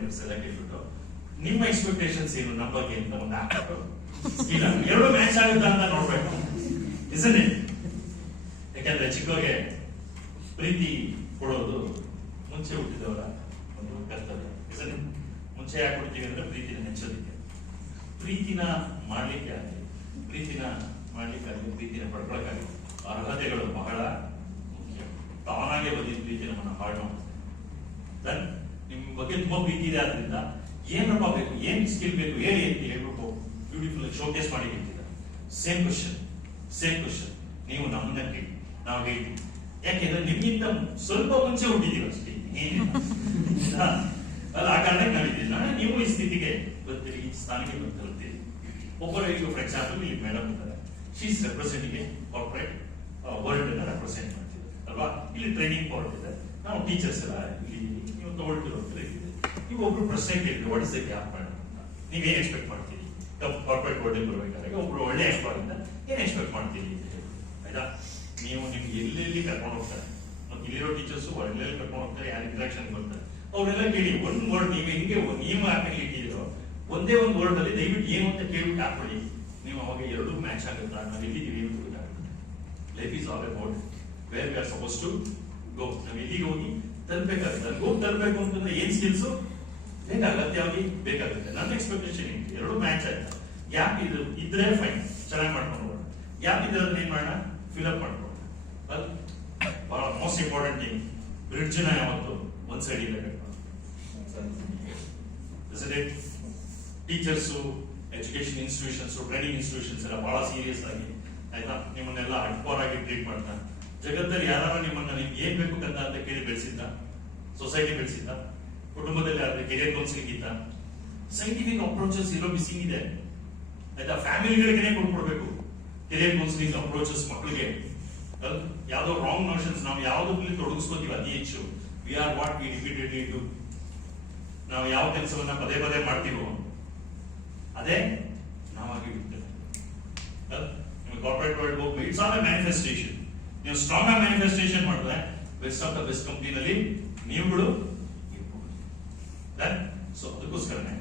Coordinators ಎಲ್ಲ ಕೇಳ್ಬಿಟ್ಟು ನಿಮ್ಮ ಎಕ್ಸ್ಪೆಕ್ಟೇಷನ್ಸ್ ಏನು ನಮ್ಮ ಬಗ್ಗೆ ಅಂತ ಒಂದು ಹಾಕ್ಬಿಟ್ಟು ಇಲ್ಲ ಎರಡು ಮ್ಯಾಚ್ ಆಗುತ್ತಾ ಅಂತ ನೋಡ್ಬೇಕು. ಇಸನ್ ಇಟ್? ಯಾಕಂದ್ರೆ ಚಿಕ್ಕವರಿಗೆ ಪ್ರೀತಿ ಕೊಡೋದು ಮುಂಚೆ ಹುಟ್ಟಿದವರ ಒಂದು ಕರ್ತವ್ಯ. ಇಸನ್ ಇಟ್? ಮುಂಚೆ ಯಾಕೆ ಕೊಡ್ತೀವಿ ಅಂದ್ರೆ ಪ್ರೀತಿನ ಹೆಚ್ಚೋದಕ್ಕೆ, ಪ್ರೀತಿನ ಮಾಡ್ಲಿಕ್ಕಾಗಲಿ, ಪ್ರೀತಿನ ಪಡ್ಕೊಳಕ್ಕಾಗಲಿ ಅರ್ಹತೆಗಳು ಬಹಳ ಮುಖ್ಯ. ತಾನಾಗೆ ಬಂದಿದ್ದ ಪ್ರೀತಿ ನಮ್ಮನ್ನ ಹಾಳು ಮಾಡುತ್ತೆ. ನಿಮ್ ಬಗ್ಗೆ ತುಂಬಾ ಪ್ರೀತಿ ಇದೆ, ಆದ್ರಿಂದ ಏನಪ್ಪ ಬೇಕು, ಏನ್ ಸ್ಕಿಲ್ ಬೇಕು ಹೇಳಿ ಅಂತ ಹೇಳ್ಬಿಟ್ಟು ಬ್ಯೂಟಿಫುಲ್ ಶೋಕೇಸ್ ಮಾಡಿ ಹೇಳ್ತಿದ್ದಾರೆ. ಸೇಮ್ ಕ್ವಶನ್ ನೀವು ನಮ್ಮನ್ನ ಕೇಳಿ, ನಾವು ಹೇಳ್ತೀವಿ. ಯಾಕೆಂದ್ರೆ ನಿಮ್ಗಿಂತ ಸ್ವಲ್ಪ ಮುಂಚೆ ಹುಟ್ಟಿದೀವಿ ಅಷ್ಟೇ, ಏನಿಲ್ಲ ಅಲ್ಲ. ಆ ಕಾರಣಕ್ಕೆ ನಾವಿದ್ದೀವಿ. ನೀವು ಈ ಸ್ಥಿತಿಗೆ ಬರ್ತೀರಿ, ಈ ಸ್ಥಾನಕ್ಕೆ ತಲುಪ್ತೀರಿ. ಒಬ್ಬರು ಈಗ ಫಾರ್ ಎಕ್ಸಾಂಪಲ್ ಇಲ್ಲಿ ಮೇಡಮ್ ಇದ್ದಾರೆ, ಶೀಸ್ ರೆಪ್ರೆಸೆಂಟಿಂಗ್ ಕಾರ್ಪೊರೇಟ್ ವರ್ಲ್ಡ್ ಅನ್ನ ರೆಪ್ರೆಸೆಂಟ್ ಮಾಡ್ತಿದ್ದಾರೆ ಅಲ್ವಾ. ಇಲ್ಲಿ ಟ್ರೈನಿಂಗ್ ಪಾರ್ಟ್ ಇದೆ, ನಾವು ಟೀಚರ್ಸ್ ಎಲ್ಲ ಇಲ್ಲಿ ನೀವು ತಗೊಳ್ತಿರೋ ನೀವು ಒಬ್ರು ಪ್ರಶ್ನೆ ಕೇಳಿದ್ರು, what is the gap madam ಅಂತ. ನೀವೇನ್ ಎಕ್ಸ್ಪೆಕ್ಟ್ ಮಾಡ್ತೀರಿ ಕಾರ್ಪೊರೇಟ್ ವರ್ಲ್ಡ್ ಬರ್ಬೇಕಾದ್ರೆ? ಒಬ್ರು ಒಳ್ಳೆ ಎಂಪ್ಲಾಯ್ ಇಂದ ಏನ್ ಎಕ್ಸ್ಪೆಕ್ಟ್ ಮಾಡ್ತೀರಿ ಅಂತ ಹೇಳಿ, ಆಯ್ತಾ? ನೀವು ನಿಮ್ಗೆ ಎಲ್ಲೆಲ್ಲಿ ಕರ್ಕೊಂಡು ಹೋಗ್ತಾರೆ, ಮತ್ತೆ ಇಲ್ಲಿರೋ ಟೀಚರ್ಸ್ ಎಲ್ಲೆಲ್ಲಿ ಕರ್ಕೊಂಡು ಹೋಗ್ತಾರೆ, ಯಾರು ಇಂಟ್ರಾಕ್ಷನ್ ಬರ್ತಾರೆ, ಅವ್ರೆಲ್ಲ ಕೇಳಿ ಒಂದ್ ವರ್ಡ್ ನೀವು ಹೆಂಗೆ ನೀವು ಆ್ಯಪಲ್ಲಿ ಇಟ್ಟಿರೋ ಒಂದೇ ಒಂದು ವರ್ಡ್ ಅಲ್ಲಿ ದಯವಿಟ್ಟು ಏನು ಅಂತ ಕೇಳ್ಬಿಟ್ಟು ಹಾಕೊಳ್ಳಿ. ನೀವು ಅವಾಗ ಎರಡು ಮ್ಯಾಚ್ ಆಗುತ್ತಾ, ನಾವು ಎಲ್ಲಿದ್ದೀವಿ ಅಂತ ಗೊತ್ತಾಗುತ್ತೆ. Life is all about where we are suppose to go. ನಾವು ಎಲ್ಲಿಗೆ ಹೋಗಿ ತಲುಪಬೇಕಾಗುತ್ತೆ. ಅಲ್ಲಿ ಹೋಗಿ ತಲುಪಬೇಕು ಅಂತಂದ್ರೆ ಏನ್ ಸ್ಕಿಲ್ಸು ಅಗತ್ಯವಾಗಿ ಬೇಕಾಗುತ್ತೆ. ನನ್ನ ಎಕ್ಸ್ಪೆಕ್ಟೇಷನ್ ಏನು, ಎರಡು ಮ್ಯಾಚ್ ಆಯ್ತಾ, ಗ್ಯಾಪ್ ಇದ್ರೆ ಫೈನ್, ಚೆನ್ನಾಗಿ ಮಾಡ್ಕೊಂಡು ಹೋಗೋಣ. ಗ್ಯಾಪ್ ಇದ್ರೆ ಅದನ್ನ ಏನ್ ಮಾಡೋಣ, ಫಿಲ್ಅಪ್ ಮಾಡ್ಕೊಂಡು ಅದು ಬಹಳ ಮೋಸ್ಟ್ ಇಂಪಾರ್ಟೆಂಟ್ ಥಿಂಗ್. ಬ್ರಿಡ್ಜ್ನ ಯಾವತ್ತು ಒಂದ್ ಸೈಡ್ ಇರಬೇಕು. Teachers, education institutions, training institutions ಎಲ್ಲ ಬಹಳ ಸೀರಿಯಸ್ ಆಗಿ ಆಯ್ತಾ, ನಿಮ್ಮನ್ನೆಲ್ಲ ಅಡ್ಕೋರಾಗಿ ಟ್ರೀಟ್ ಮಾಡ್ತಾ. ಜಗತ್ತಲ್ಲಿ ಯಾರು ನಿಮ್ಮನ್ನ ನಿಮ್ಗೆ ಏನ್ ಬೇಕು ಕಂದ ಅಂತ ಕೇಳಿ ಬೆಳೆಸಿದ್ದ? ಸೊಸೈಟಿ ಬೆಳೆಸಿದ್ದ? ಕುಟುಂಬದಲ್ಲಿ ಆದ್ರೆ ಕೆರಿಯರ್ ಕೌನ್ಸಿಲಿಂಗ್ ಇದ್ದ? ಸೈಂಟಿಫಿಕ್ ಅಪ್ರೋಚಸ್ ಇರೋ ಮಿಸ್ಸಿಂಗ್ ಇದೆ ಆಯ್ತಾ. ಫ್ಯಾಮಿಲಿಗಳಿಗೆ ಕೊಟ್ಕೊಡ್ಬೇಕು ಕೆರಿಯರ್ ಕೌನ್ಸಿಲಿಂಗ್ ಅಪ್ರೋಚಸ್ ಮಕ್ಕಳಿಗೆ. ಯಾವ್ದೋ ರಾಂಗ್ ನೋಷನ್ಸ್ ನಾವು ಯಾವ್ದಕ್ಕೆ ತೊಡಗಿಸ್ಕೋತೀವಿ ಅತಿ ಹೆಚ್ಚು. We are what we repeatedly do. ನಾವು ಯಾವ ಕೆಲಸವನ್ನ ಪದೇ ಪದೇ ಮಾಡ್ತೀವೋ ಅದೇ ನಾವಾಗಿ ಬಿಡ್ತೇವೆ. ನಿಮಗೆ ಕಾರ್ಪೊರೇಟ್ ವರ್ಲ್ಡ್ ಹೋಗ್ಬೇಕು, ಇಟ್ಸ್ ಆಲ್ ಎ ಮ್ಯಾನಿಫೆಸ್ಟೇಷನ್. ನೀವು ಸ್ಟ್ರಾಂಗ್ ಆಗಿ ಮ್ಯಾನಿಫೆಸ್ಟೇಷನ್ ಮಾಡಿದ್ರೆ ಬೆಸ್ಟ್ ಆಫ್ ದ ಬೆಸ್ಟ್ ಕಂಪ್ನಿನಲ್ಲಿ ನೀವುಗಳು ಸೊ ಅದಕ್ಕೋಸ್ಕರನೇ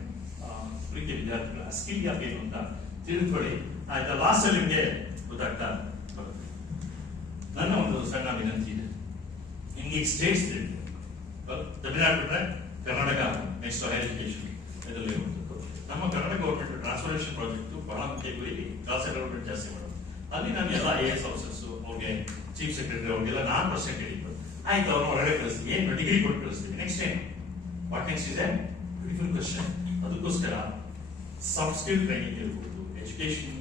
ಪ್ರೀತಿ ವಿದ್ಯಾರ್ಥಿಗಳ ಸ್ಕಿಲ್ ಗ್ಯಾಪ್ ಏನು ಅಂತ ತಿಳಿದುಕೊಳ್ಳಿ ಆಯ್ತಾ. ಲಾಸ್ಟ್ ಅಲ್ಲಿ ನಿಮಗೆ ಗೊತ್ತಾಗ್ತಾ ಬರುತ್ತೆ. ನನ್ನ ಒಂದು ಸಣ್ಣ ವಿನಂತಿ ಇದೆ, ನಿಮ್ಗೆ ಸ್ಟೇಟ್ಸ್ ತಮಿಳುನಾಡು ಬಿಟ್ರೆ ಕರ್ನಾಟಕ ನೆಕ್ಸ್ಟ್ ಹೈಯರ್ ಎಜುಕೇಶನ್ ಇದರಲ್ಲಿ ನಮ್ಮ ಕರ್ನಾಟಕ ಗೌರ್ಮೆಂಟ್ ಟ್ರಾನ್ಸ್ಫಾರ್ಮೇಶನ್ ಪ್ರಾಜೆಕ್ಟ್ ಬಹಳ ಮುಖ್ಯ ಗುರಿ, ಕಾಸ್ಟ್ ಡೆವಲಪ್ಮೆಂಟ್ ಜಾಸ್ತಿ ಮಾಡೋದು. ಅಲ್ಲಿ ನಾನು ಎಲ್ಲ AS ಆಫೀಸರ್ಸ್ ಅವ್ರಿಗೆ ಚೀಫ್ ಸೆಕ್ರೆಟರಿ ಅವ್ರಿಗೆಲ್ಲ ನಾನು ಪ್ರಶ್ನೆ ಕೇಳಿದ್ದು, ಆಯ್ತು ಅವ್ರನ್ನ ಹೊರಗಡೆ ಕಳಿಸ್ತೀವಿ, ಏನು ಡಿಗ್ರಿ ಕೊಟ್ಟು ಕಳಿಸ್ತೀವಿ, ನೆಕ್ಸ್ಟ್ ಏನು ವಾಟ್ ನೆಕ್ಸ್ಟ್ ಇದೆ ಬ್ಯೂಟಿಫುಲ್ ಕ್ವಶನ್. ಅದಕ್ಕೋಸ್ಕರ ಸಾಫ್ಟ್ ಸ್ಕಿಲ್ ಟ್ರೈನಿಂಗ್ ಇರ್ಬೋದು, ಎಜುಕೇಶನ್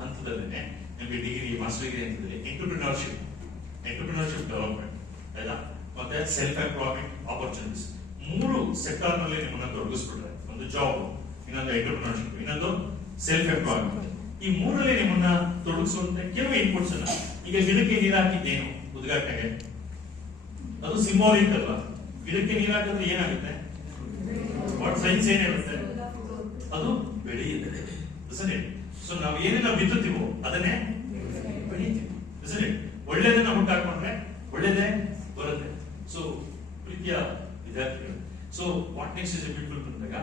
ಹಂತದಲ್ಲೇ ನಿಮಗೆ ಡಿಗ್ರಿ ಮಾಸ್ಟರ್ ಡಿಗ್ರಿ ಅಂತಂದ್ರೆ ಎಂಟರ್ಪ್ರಿನರ್ಶಿಪ್ ಡೆವಲಪ್ಮೆಂಟ್ ಆಯ್ತಾ, ಮತ್ತೆ ಸೆಲ್ಫ್ ಎಂಪ್ಲಾಯ್ಮೆಂಟ್ ಆಪರ್ಚುನಿಟೀಸ್, ಮೂರು ಸೆಕ್ಟರ್ ನಲ್ಲಿ ನಿಮ್ಮನ್ನ ತೊಡಗಿಸ್ಬಿಟ್ರೆ, ಒಂದು ಜಾಬ್, ಇನ್ನೊಂದು ಎಂಟರ್ಪ್ರಿನರ್ಶಿಪ್, ಇನ್ನೊಂದು ಸೆಲ್ಫ್ ಎಂಪ್ಲಾಯ್ಮೆಂಟ್, ಈ ಮೂರಲ್ಲಿ ನಿಮ್ಮನ್ನ ತೊಡಗಿಸುವಂತ ಕೆಲವು ಇನ್ಪುಟ್ಸ್ ಅನ್ನ. ಈಗ ಗಿಡಕ್ಕೆ ನೀರು ಹಾಕಿದ್ದೇನು ಉದ್ಘಾಟನೆಗೆ, ಅದು ಸಿಂಬಾಲಿಕ್ ಅಲ್ವಾ. ಗಿಡಕ್ಕೆ ನೀರು ಹಾಕಿದ್ರೆ ಏನಾಗುತ್ತೆ, ವಾಟ್ ಸೈನ್ಸ್ ಏನ್ ಹೇಳುತ್ತೆ, ಅದು ಬೆಳೆಯುತ್ತದೆ. ಸೊ ನಾವು ಏನೇನ ಬಿತ್ತುತ್ತೀವೋ ಅದನ್ನೇ ಬೆಳೀತೀವಿ. ಒಳ್ಳೇದನ್ನ ಹುಟ್ಟಾಕೊಂಡ್ರೆ ಒಳ್ಳೇದೇ ಬರುತ್ತೆ. ಸೊ ಪ್ರೀತಿಯ ವಿದ್ಯಾರ್ಥಿಗಳು, so what next is beautiful ಬಂದಾಗ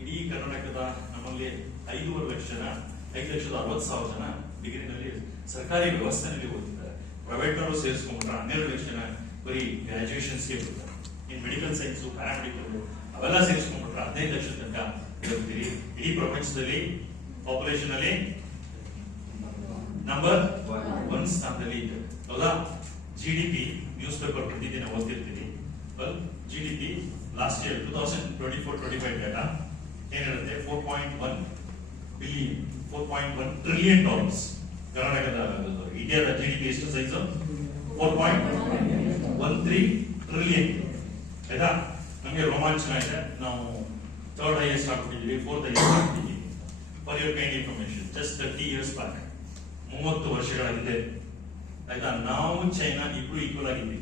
ಇಡೀ ಕರ್ನಾಟಕದ ನಮ್ಮಲ್ಲಿ 5,60,000 ಜನ ಡಿಗ್ರಿನಲ್ಲಿ ಸರ್ಕಾರಿ ವ್ಯವಸ್ಥೆಯಲ್ಲಿ ಓದಿದ್ದಾರೆ. ಪ್ರೈವೇಟ್ ಅವರು ಸೇರಿಸ್ಕೊಂಡ್ರೆ 12 ಲಕ್ಷ ಜನ ಬರೀ ಗ್ರಾಜುಯೇಷನ್ಸ್ಗೆ ಬರ್ತಾರೆ. ಇನ್ ಮೆಡಿಕಲ್ ಸೈನ್ಸ್, ಪ್ಯಾರಾಮೆಡಿಕಲ್ ಅವೆಲ್ಲ ಸೇರಿಸ್ಕೊಂಡ್ಬಿಟ್ರೆ 15 ಲಕ್ಷ ತನಕ ಇರ್ತೀರಿ. ಇಡೀ ಪ್ರಪಂಚದಲ್ಲಿ ಪಾಪ್ಯುಲೇಷನ್ ಅಲ್ಲಿ ನಂಬರ್ 1 ಸ್ಥಾನದಲ್ಲಿ ಇದೆ ಹೌದಾ. GDP ನ್ಯೂಸ್ ಪೇಪರ್ ಪ್ರತಿದಿನ ಓದ್ತಿರ್ತೀವಿ. GDP ಲಾಸ್ಟ್ ಇಯರ್ 2024-25 ಡೇಟಾ ಏನ್ ಹೇಳುತ್ತೆ, $4.1 ಟ್ರಿಲಿಯನ್. ಕರ್ನಾಟಕದ ಇಂಡಿಯಾದ GDP ಎಷ್ಟು ಸೈಜ್, 4.13 ಟ್ರಿಲಿಯನ್ ಆಯ್ತಾ. ನಮಗೆ ರೋಮಾಂಚನ ಇದೆ, ನಾವು 3rd highest ಆಗ್ಬಿಟ್ಟಿದ್ದೀವಿ, 4th highest ಆಗ್ಬಿಟ್ಟಿದ್ದೀವಿ. For your kind information, just 30 years back, 30 ವರ್ಷಗಳ ಹಿಂದೆ ಆಯ್ತಾ, ನಾವು ಚೈನಾ ಇಬ್ರು ಈಕ್ವಲ್ ಆಗಿದ್ವಿ.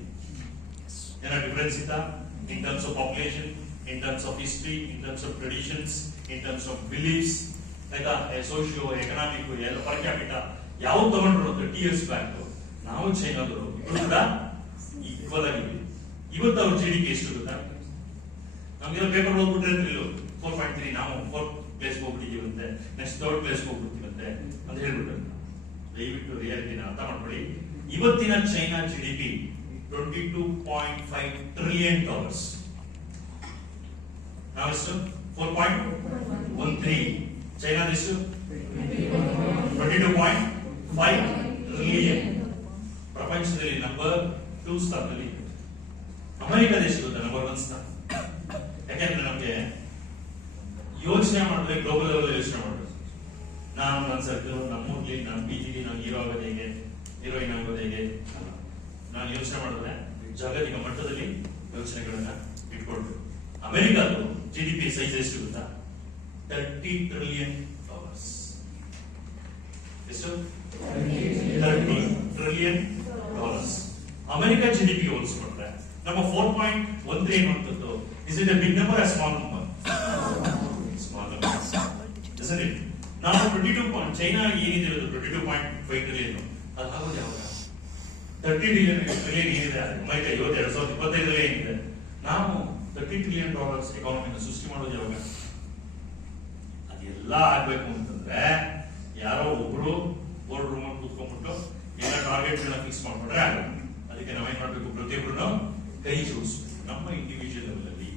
ಏನೋ ಡಿಫರೆನ್ಸ್ ಇತ್ತಾ in terms of population, in terms of history, in terms of traditions, in terms of beliefs, ಆಯ್ತಾ, ಸೋಶಿಯೋ ಎಕನಾಮಿಕ್ ಎಲ್ಲ ಪರ್ ಕ್ಯಾಪಿಟಾ ಯಾವ್ದು ತಗೊಂಡ್ರು 30 years ಬ್ಯಾಕ್ ನಾವು ಚೈನಾದವರು ಇಬ್ರು ಕೂಡ ಈಕ್ವಲ್ ಆಗಿದ್ವಿ. ಇವತ್ತು ಅವ್ರ GDP ಎಷ್ಟು ಗೊತ್ತಾ, ನಮ್ಗೆ ಪೇಪರ್ ಓದ್ಬಿಟ್ರೆ 6.3 ನಾವು 4th ಪ್ಲೇಸ್ ಹೋಗ್ಬಿಟ್ಟಿದ್ದೀವಂತೆ, ನೆಕ್ಸ್ಟ್ 3rd ಪ್ಲೇಸ್ ಹೋಗ್ಬಿಡ್ತೀವಂತೆ ಅಂತ ಹೇಳ್ಬಿಟ್ಟು ದಯವಿಟ್ಟು ರಿಯಾಲಿಟಿನ ಅರ್ಥ ಮಾಡ್ಕೊಳ್ಳಿ. ಇವತ್ತಿನ ಚೈನಾ GDP $22.5 trillion. ನಾವೆಷ್ಟು 4.13. ಚೈನಾದೆಷ್ಟು 22.5 trillion. ಪ್ರಪಂಚದಲ್ಲಿ ನಂಬರ್ 2 ಸ್ಥಾನದಲ್ಲಿ. ಅಮೆರಿಕದೆಷ್ಟು ನಂಬರ್ 1 ಸ್ಥಾನ. ಯಾಕೆಂದ್ರೆ ನಮಗೆ ಯೋಚನೆ ಮಾಡಿದ್ರೆ ಗ್ಲೋಬಲ್ ಲೆವೆಲ್ ಯೋಚನೆ ಮಾಡಬೇಕು. ನಾನು ನನ್ನ ಸರ್ಕಲ್, ನಮ್ಮೂರ್ಲಿ, ನನ್ನ PGಲಿ ನಾನು ಹೀರೋ ಆಗೋದು ಹೇಗೆ, ಹೀರೋಯಿನ್ ಆಗೋದು ಹೇಗೆ, ನಾನು ಯೋಚನೆ ಮಾಡಿದ್ರೆ ಜಾಗತಿಕ ಮಟ್ಟದಲ್ಲಿ ಯೋಚನೆಗಳನ್ನ ಇಟ್ಕೊಳ್ಬೇಕು. ಅಮೆರಿಕದ್ದು GDP ಸೈಜ್ ಎಷ್ಟು ಗೊತ್ತಾ? $30 trillion. ಎಷ್ಟು? $30 trillion. ಅಮೆರಿಕ GDP ಹೋಲಿಸ್ಕೊಂಡ್ರೆ ನಮ್ಮ 4.13 ಅನ್ನುವಂಥದ್ದು is it a big number ಆ small number? Small number. isn't it? ನಾವು 22 ಚೈನಾ ಏನಿದೆ 22.5 trillion, ಅದು ಆಗೋದು ಯಾವಾಗ? 30 trillion ಏನಿದೆ ಅಮೆರಿಕ 2025 ಏನಿದೆ, ನಾವು $30 trillion ಎಕಾನಮಿನ ಸೃಷ್ಟಿ ಮಾಡೋದು ಯಾವಾಗ? ಅದೆಲ್ಲ ಆಗ್ಬೇಕು ಅಂತಂದ್ರೆ ಯಾರೋ ಒಬ್ರು ಬೋರ್ಡ್ ರೂಮ್ ಅಲ್ಲಿ ಕೂತ್ಕೊಂಡ್ಬಿಟ್ಟು ಎಲ್ಲ ಟಾರ್ಗೆಟ್ ಫಿಕ್ಸ್ ಮಾಡ್ಕೊಂಡ್ರೆ ಆಗಲ್ಲ. ಅದಕ್ಕೆ ನಾವೇನ್ ಮಾಡ್ಬೇಕು? ಪ್ರತಿಯೊಬ್ಬರು ಕೈ ಜೋಡಿಸ್ಬೇಕು. ನಮ್ಮ ಇಂಡಿವಿಜುವಲ್ ಲೆವೆಲ್ ಅಲ್ಲಿ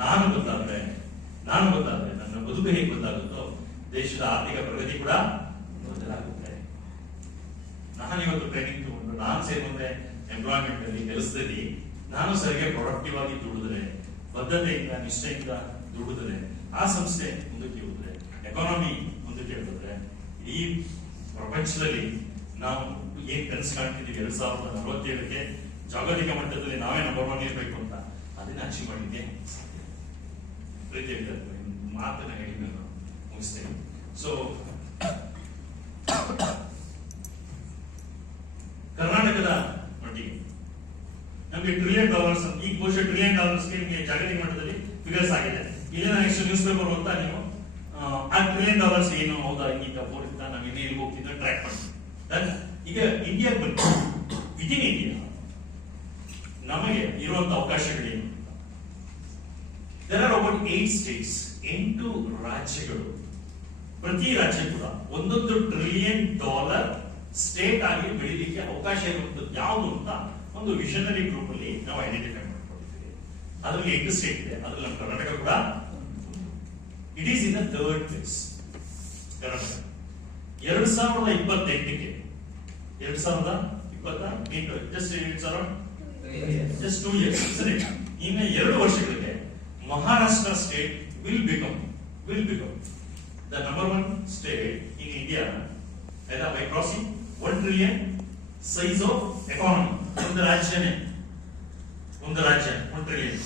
ನಾನು ಗೊತ್ತಾದ್ರೆ ನನ್ನ ಬದುಕು ಹೇಗೆ ಗೊತ್ತಾಗುತ್ತೋ ದೇಶದ ಆರ್ಥಿಕ ಪ್ರಗತಿ ಕೂಡ ಬದಲಾಗುತ್ತೆ. ನಾನಿವತ್ತು ಟ್ರೈನಿಂಗ್ ತಗೊಂಡು ನಾನು ಸೇರಿದಂತೆ ಎಂಪ್ಲಾಯ್ಮೆಂಟ್ ಅಲ್ಲಿ ಕೆಲಸದಲ್ಲಿ ನಾನು ಸರಿಯಾಗಿ ಪ್ರೊಡಕ್ಟಿವ್ ಆಗಿ ದುಡಿದ್ರೆ, ಬದ್ಧತೆಯಿಂದ ನಿಷ್ಠೆಯಿಂದ ದುಡಿದ್ರೆ, ಆ ಸಂಸ್ಥೆ ಮುಂದಕ್ಕೆ ಹೋದ್ರೆ, ಎಕಾನಮಿ ಮುಂದಕ್ಕೆ ಹೋದ್ರೆ, ಈ ಪ್ರಪಂಚದಲ್ಲಿ ನಾವು ಏನ್ ಕನಸು ಕಾಣ್ತಿದ್ದೀವಿ 2047ಕ್ಕೆ ಜಾಗತಿಕ ಮಟ್ಟದಲ್ಲಿ ನಾವೇ ನಂಬರ್ 1 ಇರಬೇಕು ಅಂತ, ಅದನ್ನ ಅಚೀವ್ ಮಾಡಿದ್ದೆ ಪ್ರೀತಿ ಮಾತನ್ನ ಹೇಳಿ ನಾನು ಮುಗಿಸ್ತೇನೆ. ಸೊ ಕರ್ನಾಟಕದ ಮಟ್ಟಿಗೆ ನಮಗೆ $1 trillion ಈ ಬಹುಶಃ $1 trillion ನಿಮಗೆ ಜಾಗತಿಕ ಮಟ್ಟದಲ್ಲಿ ಫಿಗರ್ಸ್ ಆಗಿದೆ. ಇಲ್ಲಿ ನಾನು ಎಷ್ಟು ನ್ಯೂಸ್ ಪೇಪರ್ ಓದ್ತಾ ನೀವು ಆ $1 trillion ಏನು ಹೌದಾ ಈಗ ಹೋಗ್ತಾ ನಾವು ಇನ್ನೇ ಎಲ್ಲಿ ಹೋಗ್ತಿದ್ದ ಟ್ರ್ಯಾಕ್ ಮಾಡ್ತೀವಿ. ಈಗ ಇಂಡಿಯಾ ಬಂದು ವಿದಿನ್ ಇಂಡಿಯಾ ನಮಗೆ ಇರುವಂತ ಅವಕಾಶಗಳೇನು? ದೇರ್ ಆರ್ ಅಬೌಟ್ 8 states, 8 ರಾಜ್ಯಗಳು. ಪ್ರತಿ ರಾಜ್ಯ ಕೂಡ $1 trillion ಸ್ಟೇಟ್ ಆಗಿ ಬೆಳಿಲಿಕ್ಕೆ ಅವಕಾಶ ಇರುವಂತದ್ದು ಯಾವುದು ಅಂತ ಒಂದು ವಿಷನರಿ ಗ್ರೂಪ್ ಅಲ್ಲಿ ನಾವು ಐಡೆಂಟಿಫೈ ಮಾಡ್ಕೊಂಡಿದ್ದೀವಿ. ಅದರಲ್ಲಿ 8 ಸ್ಟೇಟ್ ಇದೆ. ಅದ್ರಲ್ಲಿ ನಮ್ಮ ಕರ್ನಾಟಕ ಕೂಡ it is in the 3rd place. Karnataka 2028ಕ್ಕೆ 2028 just 2 years, isn't it? ಇನ್ನು 2 ವರ್ಷಗಳಿಗೆ Maharashtra state will become the number 1 state in India by crossing 1 trillion size of economy. ಒಂದು ರಾಜ್ಯ 1 trillion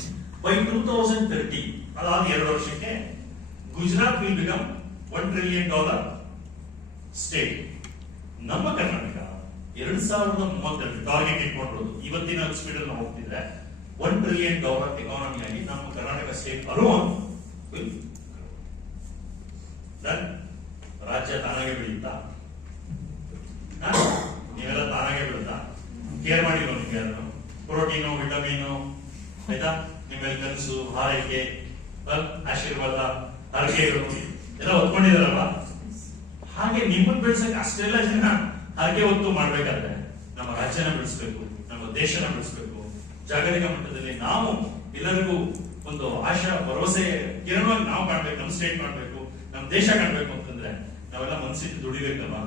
by 2030. ಅದಾದ 2 ವರ್ಷಕ್ಕೆ Gujarat will become $1 trillion state. ನಮ್ಮ ಕರ್ನಾಟಕ 2032 ಟಾರ್ಗೆಟ್ ಇಟ್ಕೊಂಡಿರೋದು. ಇವತ್ತಿನ speed ಅಲ್ಲಿ ನಾವು ಹೋಗ್ತಿದ್ರೆ $1 trillion ಎಕಾನಮಿ ಆಗಿ ನಮ್ಮ ಕರ್ನಾಟಕ ಸ್ಟೇಟ್ ಅಲೋನ್ ವಿಲ್ ರಾಜ್ಯ ತಾನಾಗೆ ಬೆಳೆಯುತ್ತಾ? ನೀವೆಲ್ಲ ತಾನಾಗೆ ಬೆಳೆಯುತ್ತಾ? ಕೇರ್ ಮಾಡಿರೋ ನಿಮ್ಗೆ ಯಾರು? ಪ್ರೋಟೀನು, ವಿಟಮಿನು, ಆಯ್ತಾ? ನಿಮ್ಮೆಲ್ಲ ಕನಸು, ಹಾರೈಕೆ, ಆಶೀರ್ವಾದ, ಹರಕೆಗಳು ಎಲ್ಲ ಹೊತ್ಕೊಂಡಿದಾರಲ್ವಾ? ಹಾಗೆ ನಿಮ್ಮನ್ನು ಬೆಳೆಸಕ್ಕೆ ಅಷ್ಟೆಲ್ಲ ಜನ ಹಾಗೆ ಹೊತ್ತು ಮಾಡ್ಬೇಕಾದ್ರೆ ನಮ್ಮ ರಾಜ್ಯನ ಬೆಳೆಸಬೇಕು, ನಮ್ಮ ದೇಶನ ಬೆಳೆಸಬೇಕು. ಜಾಗತಿಕ ಮಟ್ಟದಲ್ಲಿ ನಾವು ಎಲ್ಲರಿಗೂ ಒಂದು ಆಶಾ ಭರವಸೆ ಕಿರಣವಾಗಿ ನಾವು ಕಾಣ್ಬೇಕು. ನಮ್ಮ ಸ್ಟೇಟ್ ಕಾಣ್ಬೇಕು, ನಮ್ಮ ದೇಶ ಕಾಣ್ಬೇಕು ಅಂತಂದ್ರೆ ನಾವೆಲ್ಲ ಮನಸ್ಸಿಟ್ಟು ದುಡಿಬೇಕಲ್ವಾ?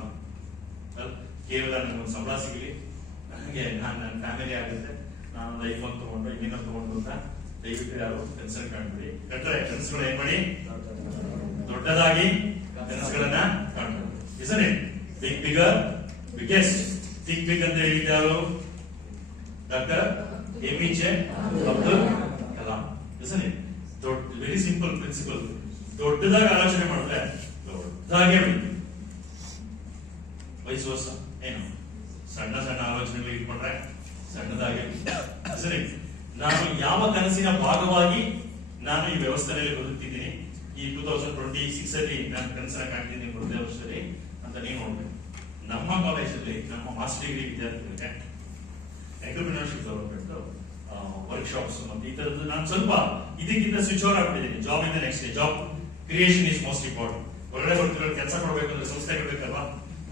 ಕೇವಲ ನಮ್ಗೆ ಸಂಬಳ ಸಿಗಲಿ, ನನಗೆ ನನ್ನ ಫ್ಯಾಮಿಲಿ ಆಗುತ್ತೆ, ನಾನು ಲೈಫ್ ಒಂದು ತಗೊಂಡು ಇನ್ನೇನೋ ತಗೊಂಡು ಅಂತ ದಯವಿಟ್ಟು ಯಾರು ಕನ್ಸರ್ನ್ ಕಾಣ್ಬಿಡಿ. ಕಟ್ರೆ ಕನಸುಗಳು ಏನ್ ಮಾಡಿ ದೊಡ್ಡದಾಗಿ ಕನಸುಗಳನ್ನ ಕಾಣ್ಬೇಕು. isn't it? Think bigger, biggest. Think big ಅಂತ ಹೇಳಿದ್ದಾರು doctor APJ Abdul Kalam. isn't it? Very simple principle. ದೊಡ್ಡದಾಗಿ ಆಲೋಚನೆ ಮಾಡಿದ್ರೆ ದೊಡ್ಡದಾಗೆ ವಯಸ್ಸು ವರ್ಷ ಏನು ಸಣ್ಣ ಸಣ್ಣ ಆಲೋಚನೆಗಳು ಇಟ್ಕೊಂಡ್ರೆ ಸಣ್ಣದಾಗೆ. isn't it? ನಾನು ಯಾವ ಕನಸಿನ ಭಾಗವಾಗಿ ನಾನು ಈ ವ್ಯವಸ್ಥೆಯಲ್ಲಿ ಬದುಕ್ತಿದ್ದೀನಿ, ಈ 2026 ಅಲ್ಲಿ ನಾನು ಕನಸನ್ನ ಕಾಣ್ತೀನಿ ಬರುದೇ ವರ್ಷದಲ್ಲಿ ಅಂತ ನೀವು ನೋಡ್ಬೇಕು. ನಮ್ಮ ಕಾಲೇಜಲ್ಲಿ ನಮ್ಮ ಮಾಸ್ಟರ್ ಡಿಗ್ರಿ ವಿದ್ಯಾರ್ಥಿಗಳಿಗೆ ಎಂಟರ್ಪ್ರಿನರ್ಶಿಪ್ ಡೆವಲಪ್ಮೆಂಟ್ ವರ್ಕ್ಶಾಪ್ಸ್ ಮತ್ತೆ ಈ ತರದ್ದು ನಾನು ಸ್ವಲ್ಪ ಇದಕ್ಕಿಂತ ಸ್ವಿಚ್ ಓವರ್ ಆಗ್ಬಿಟ್ಟಿದ್ದೀನಿ. ಜಾಬ್ ಇಂದ next job creation is most important. ಹೊರಗಡೆ ಬರ್ತಿರೋ ಕೆಲಸ ಕೊಡಬೇಕಂದ್ರೆ ಸಂಸ್ಥೆಗಳು ಬೇಕಲ್ವಾ,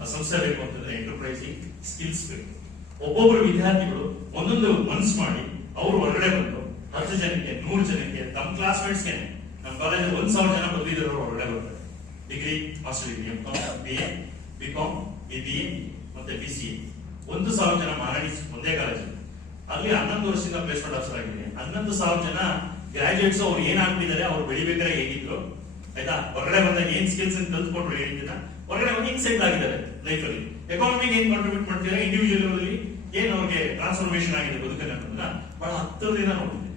ಆ ಸಂಸ್ಥೆ ಬೇಕು ಅಂತಂದ್ರೆ ಎಂಟರ್ಪ್ರೈಸಿಂಗ್ ಸ್ಕಿಲ್ಸ್ ಬೇಕು. ಒಬ್ಬೊಬ್ಬರು ವಿದ್ಯಾರ್ಥಿಗಳು ಒಂದೊಂದು ಮನ್ಸು ಮಾಡಿ ಅವರು ಹೊರಗಡೆ ಬಂದು 10 ಜನಕ್ಕೆ 100 ಜನಕ್ಕೆ ತಮ್ಮ ಕ್ಲಾಸ್ಮೇಟ್ಸ್ಗೆ, ನಮ್ಮ ಕಾಲೇಜಲ್ಲಿ 1000 ಜನ ಪದವೀಧರರು ಹೊರಗಡೆ ಬರ್ತಾರೆ. Degree, master degree, M Com, BA, B.ಕಾಮ್, BBA ಮತ್ತೆ BCA 1000 ಜನ ಮಾರಾಣಿ ಒಂದೇ ಕಾಲೇಜಲ್ಲಿ. ಅಲ್ಲಿ 11 ವರ್ಷದಿಂದ ಪ್ಲೇಸ್ಮೆಂಟ್ ಆಫೀಸರ್ ಆಗಿದೆ. 11,000 ಜನ ಗ್ರಾಜುಯೇಟ್ಸ್ ಅವ್ರು ಏನಾಗ್ತಿದ್ದಾರೆ, ಅವ್ರು ಬೆಳಿಬೇಕಾದ್ರೆ ಹೇಗಿದ್ರು ಆಯ್ತಾ, ಹೊರಗಡೆ ಬಂದಾಗ ಏನ್ ಸ್ಕಿಲ್ಸ್ ಕಲ್ತ್ಕೊಂಡ್ರು ಹೇಳಿದ್ದೀನ, ಹೊರಗಡೆ ಬಂದು ಹಿಂಗ್ ಸೆಟ್ಲ್ ಆಗಿದ್ದಾರೆ ಲೈಫ್ ಅಲ್ಲಿ. ಎಕಾನಮಿಗೆ ಏನ್ ಕಾಂಟ್ರಿಬ್ಯೂಟ್ ಮಾಡ್ತೀರಾ, ಇಂಡಿವಿಜುವಲ್ ಅಲ್ಲಿ ಏನ್ ಅವ್ರಿಗೆ ಟ್ರಾನ್ಸ್ಫಾರ್ಮೇಶನ್ ಆಗಿದೆ ಬದುಕಲ್ಲಿ ಅನ್ನೋದನ್ನ ಬಹಳ ಹತ್ತಿರದಿಂದ ನೋಡಿದೆ.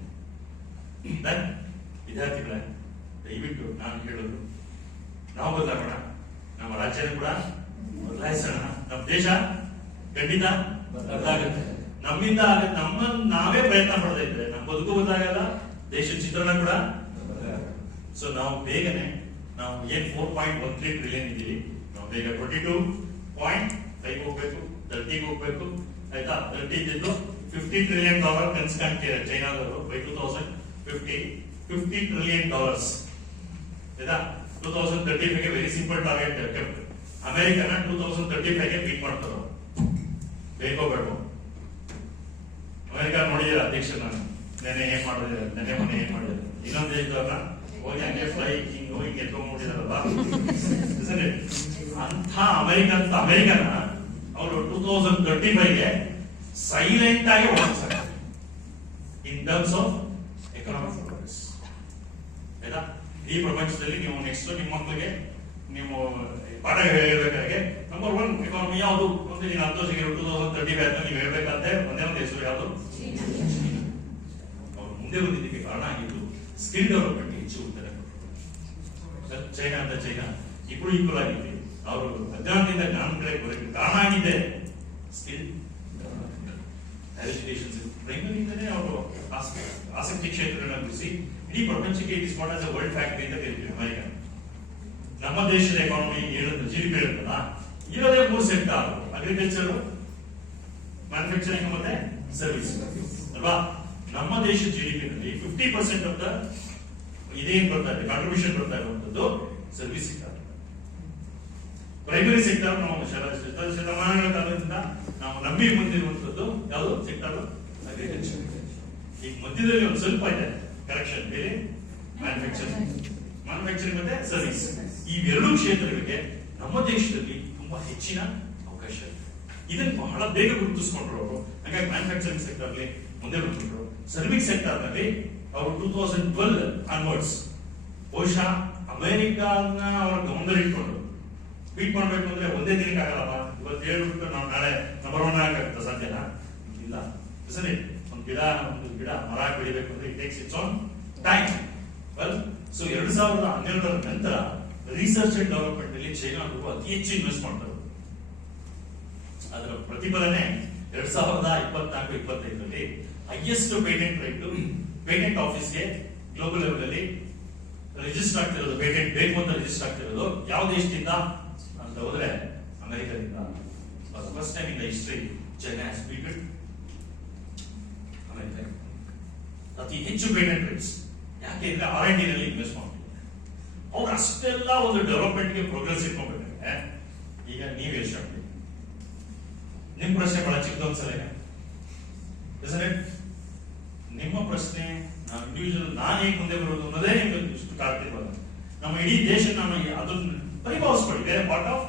ವಿದ್ಯಾರ್ಥಿಗಳೇ, ದಯವಿಟ್ಟು ನಾನು ಹೇಳೋದು, ನಾವು ಬದಲಾಗೋಣ, ನಮ್ಮ ರಾಜ್ಯನ ಕೂಡ ಬದಲಾಯಿಸೋಣ. ನಮ್ಮ ದೇಶ ಖಂಡಿತ ಬದಲಾಗುತ್ತೆ, ನಮ್ಮಿಂದ ಆಗುತ್ತೆ. ನಾವೇ ಪ್ರಯತ್ನ ಪಡ್ತಾ ಇದ್ರೆ ನಮ್ಮ ಬದುಕು ಬದಲಾಗಲ್ಲ, ದೇಶ ಚಿತ್ರಣ ಕೂಡ. ಸೊ ನಾವು ಬೇಗನೆ, ನಾವು ಏನ್ 4.13 ಟ್ರಿಲಿಯನ್ ಇದ್ದೀವಿ, ನಾವು ಬೇಗ 22.5 ಹೋಗ್ಬೇಕು, 30 ಹೋಗ್ಬೇಕು ಆಯ್ತಾ. 30 ಇದ್ದು $50 ಟ್ರಿಲಿಯನ್ ಕನ್ಸ್ ಕಾಣ್ತೀರ ಚೈನಾದವರು ಬೈ 2050, $50 ಟ್ರಿಲಿಯನ್ ಆಯ್ತಾ. 2035ಗೆ ವೆರಿ ಸಿಂಪಲ್ ಟಾರ್ಗೆಟ್ ಕೆಪ್ಟ್. ಅಮೆರಿಕನ 2035ಗೆ ಬೀಟ್ ಮಾಡ್ತಾರೆ. ಬೇಕೋ ಬೇಡೋ, ಅಮೆರಿಕ ನೋಡಿದಿರ ಅಧ್ಯಕ್ಷ, ನಾನು ನೆನೆ ಏನ್ ಮಾಡಿದ್ರೆ, ನೆನೆ ಮೊನ್ನೆ ಏನ್ ಮಾಡಿದ್ರೆ, ಇನ್ನೊಂದು ದೇಶದವ್ರನ್ನ ಹೋಗಿ ಹಂಗೆ ಫ್ಲೈ ಹಿಂಗ್ ಹೋಗಿ ಎತ್ಕೊಂಡ್ಬಿಟ್ಟಿದಾರಲ್ಲ. ಅಂತ ಅಮೆರಿಕನ ಅವರು 2035ಗೆ ಸೈಲೆಂಟ್ ಆಗಿ ಓಡಿಸ್ತಾರೆ in terms of economic progress ಆಯ್ತಾ. ಈ ಪ್ರಪಂಚದಲ್ಲಿ ನೀವು ನೆಕ್ಸ್ಟ್ ನಿಮ್ಮ ಮಕ್ಕಳಿಗೆ ನೀವು ಪಾಠ ಹೇಳ್ಬೇಕಾದ್ರೆ ನಂಬರ್ 1 ಎಕಾನಮಿ ಯಾವುದು ಅಂತ ನೀನು 10 ವರ್ಷಕ್ಕೆ 2035 ನೀವು ಹೇಳ್ಬೇಕಾದ್ರೆ ಒಂದೇ ಒಂದು ಹೆಸರು ಯಾವುದು? ಅವ್ರು ಮುಂದೆ ಬಂದಿದ್ದಕ್ಕೆ ಕಾರಣ ಆಗಿದ್ದು ಸ್ಕಿಲ್ ಡೆವಲಪ್ಮೆಂಟ್ ಹೆಚ್ಚು ಉತ್ತರ. ಚೈನಾ ಅಂತ ಚೈನಾ ಇಬ್ರು ಈಕ್ವಲ್ ಆಗಿದೆ. ಅವರು ಅಜ್ಞಾನದಿಂದ ಜ್ಞಾನ ಕಡೆ ಬರೋಕ್ಕೆ ಕಾರಣ ಆಗಿದೆ ಸ್ಕಿಲ್ ಎಜುಕೇಶನ್. ಪ್ರೈಮರಿಯಿಂದಲೇ ಅವರು ಆಸಕ್ತಿ ಕ್ಷೇತ್ರಗಳನ್ನ ಗುರುಸಿ ಇಡೀ ಪ್ರಪಂಚಕ್ಕೆ it is not as a world factory ಅಂತ ಕರಿತೀವಿ ಅಮೆರಿಕ. ನಮ್ಮ ದೇಶದ ಎಕಾನಮಿ GDP ಹೇಳುತ್ತಲ್ಲ, ಇರೋದೇ 3 ಸೆಕ್ಟರ್: ಅಗ್ರಿಕಲ್ಚರ್, ಮ್ಯಾನುಫ್ಯಾಕ್ಚರಿಂಗ್ ಮತ್ತೆ ಸರ್ವಿಸ್ ಅಲ್ವಾ. ನಮ್ಮ ದೇಶದ GDP ನಲ್ಲಿ 50% ಆಫ್ ದ ಇದೇನ್ ಬರ್ತಾ ಇದೆ, ಕಾಂಟ್ರಿಬ್ಯೂಷನ್ ಬರ್ತಾ ಇರುವಂತದ್ದು ಸರ್ವಿಸ್ ಸೆಕ್ಟರ್. ಪ್ರೈಮರಿ ಸೆಕ್ಟರ್ ನಾವು ಶತಮಾನಗಳ ಕಾಲದಿಂದ ನಾವು ನಂಬಿ ಬಂದಿರುವಂತದ್ದು ಯಾವುದು ಸೆಕ್ಟರ್? ಅಗ್ರಿಕಲ್ಚರ್. ಈಗ ಮಧ್ಯದಲ್ಲಿ ಒಂದು ಸ್ವಲ್ಪ ಇದೆ ಕರೆಕ್ಷನ್, ಬೇರೆ ಮ್ಯಾನುಫ್ಯಾಕ್ಚರಿಂಗ್ ಮತ್ತೆ ಸರ್ವಿಸ್. ಇವೆರಡು ಕ್ಷೇತ್ರಗಳಿಗೆ ನಮ್ಮ ದೇಶದಲ್ಲಿ ತುಂಬಾ ಹೆಚ್ಚಿನ ಅವಕಾಶ ಇದೆ. ಇದನ್ನು ಬಹಳ ಬೇಗ ಗುರುತಿಸಿಕೊಂಡ್ರು ಅವರು. ಹಾಗಾಗಿ ಮ್ಯಾನುಫ್ಯಾಕ್ಚರಿಂಗ್ ಸೆಕ್ಟರ್ ಅಲ್ಲಿ ಮುಂದೆ ಬಂದ್ಬಿಟ್ರು. ಸರ್ವಿಸ್ ಸೆಕ್ಟರ್ ನಲ್ಲಿ ಅವರು 2012 ಆನ್ವರ್ಡ್ಸ್ ಬಹುಶಃ ಅಮೆರಿಕಾನ ಅವರ ಗಮನದಲ್ಲಿ ಇಟ್ಕೊಂಡು ಬೀಟ್ ಮಾಡ್ಬೇಕು ಅಂದ್ರೆ ಒಂದೇ ದಿನಕ್ಕೆ ಆಗಲ್ಲಪ್ಪ. ಇವತ್ತು ಹೇಳ್ಬಿಟ್ಟು ನಾವು ನಾಳೆ ನಂಬರ್ 1 ಆಗಕ್ಕೆ ಸಾಧ್ಯನಾ? ಇಲ್ಲ. ಸರಿ, ಒಂದು ಗಿಡ ಮರ ಬೆಳಿಬೇಕು ಅಂದ್ರೆ it takes it's on time. Well, so 2012 ನಂತರ ರಿಸರ್ಚ್ ಅಂಡ್ ಡೆವಲಪ್ಮೆಂಟ್ ಅಲ್ಲಿ ಚೈನಾದವರು ಅತಿ ಹೆಚ್ಚು ಇನ್ವೆಸ್ಟ್ ಮಾಡ್ತಾರೆ. ಅದರ ಪ್ರತಿಫಲನೆ 2024-25ರಲ್ಲಿ ಹೈಯೆಸ್ಟ್ ಪೇಟೆಂಟ್ ರೇಟ್, ಪೇಟೆಂಟ್ ಆಫೀಸ್ಗೆ ಗ್ಲೋಬಲ್ ಲೆವೆಲ್ ಅಲ್ಲಿ ರಿಜಿಸ್ಟರ್ ಆಗ್ತಿರೋದು, ಪೇಟೆಂಟ್ ಬೇಕು ಅಂತ ರಿಜಿಸ್ಟರ್ ಆಗ್ತಿರೋದು ಯಾವ ದೇಶದಿಂದ ಅಂತ ಹೋದ್ರೆ ಅಮೆರಿಕದಿಂದ. First time in the history China has beated America. ಅತಿ ಹೆಚ್ಚು ಪೇಟೆಂಟ್ ರೇಟ್ಸ್. ಯಾಕೆಂದ್ರೆ R&D ನಲ್ಲಿ ಇನ್ವೆಸ್ಟ್ ಮಾಡ್ತಿದ್ದಾರೆ ಅವ್ರು. ಅಷ್ಟೆಲ್ಲ ಒಂದು ಡೆವಲಪ್ಮೆಂಟ್ಗೆ ಪ್ರೋಗ್ರೆಸ್ ಇಟ್ಕೊಂಡ್ಬೇಕಾದ್ರೆ ಈಗ ನೀವ್ ಎಷ್ಟು ಆಗ್ತೀವಿ? ನಿಮ್ ಪ್ರಶ್ನೆ ಬಹಳ ಚಿಕ್ಕದೊಂದ್ಸಲ ನಿಮ್ಮ ಪ್ರಶ್ನೆ, ನಾವು ಇಂಡಿವಿಜುವಲ್ ನಾನು ಹೇಗೆ ಮುಂದೆ ಬರೋದು ಅನ್ನೋದೇ ನಿಮ್ಗೆ ಇಷ್ಟು ಕಾಡ್ತಿರ್ಬಾರ್ದು. ನಮ್ಮ ಇಡೀ ದೇಶ ನಮಗೆ ಅದನ್ನ ಪರಿಭಾವಿಸ್ಕೊಳ್ಳಿ, ಬೇರೆ part of